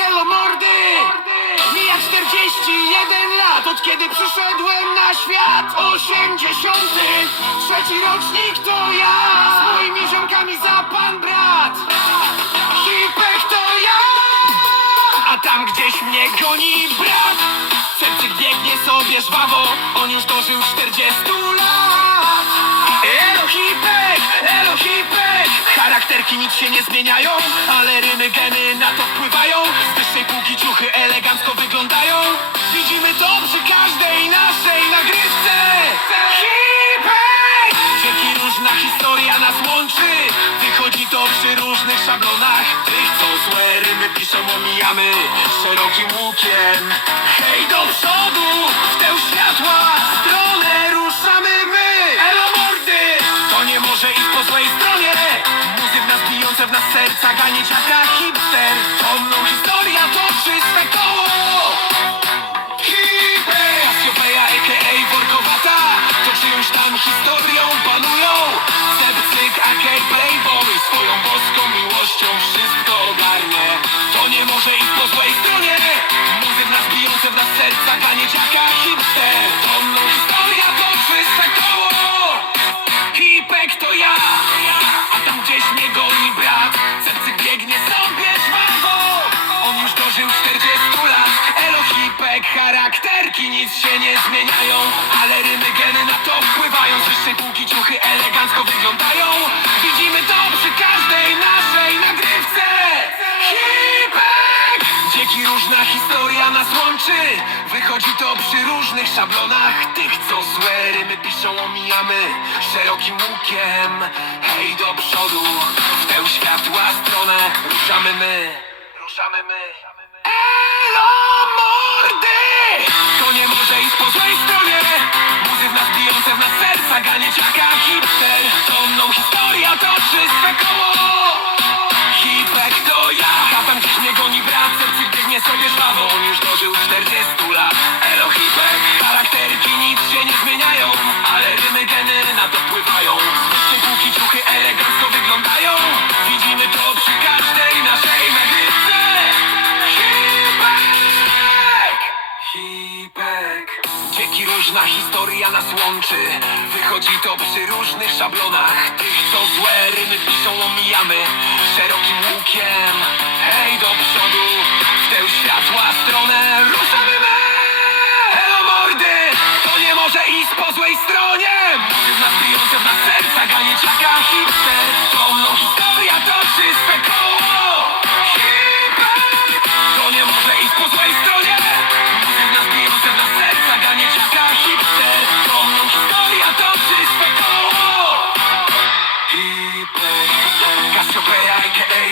elo mordy! Mija 41 lat od kiedy przyszedłem na świat. 80 Trzeci rocznik to ja. Z moimi ziomkami za pan brat. Hipek to ja. A tam gdzieś mnie goni brat. Serce biegnie sobie żwawo. On już dożył 40 lat Charakterki nic się nie zmieniają Ale rymy, geny na to wpływają. Z wyższej półki ciuchy elegancko wyglądają. Widzimy to przy każdej naszej nagrywce. Hipek! Dzięki różna historia nas łączy. Wychodzi to przy różnych szablonach. Tych co złe rymy piszą omijamy Szerokim łukiem. Hej do przodu, w nas serca ganieć jaka hipster. To mną historia toczy charakterki nic się nie zmieniają Ale rymy, geny na to wpływają. Wyższej półki ciuchy elegancko wyglądają. Widzimy to przy każdej naszej nagrywce. Hipek! Dzięki różna historia nas łączy. Wychodzi to przy różnych szablonach. Tych co złe rymy piszą omijamy Szerokim łukiem. Hej do przodu W tę światła stronę Ruszamy my. Ruszamy my. Elo nie może iść po złej stronie. Muzy w nas bijące w nas serca Ganieć jaka hipster. To mną historia toczy swe koło. Hipek to ja A tam gdzieś mnie goni brat Serce biegnie sobie żwawo. On już dożył 40 Dzięki różna historia nas łączy. Wychodzi to przy różnych szablonach. Tych co złe rymy piszą omijamy Szerokim łukiem. Hej do przodu W tę światła stronę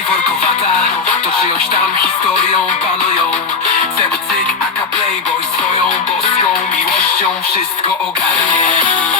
Workowata To czyjąś tam historią panują. Sepcyk aka Playboy Swoją boską miłością wszystko ogarnie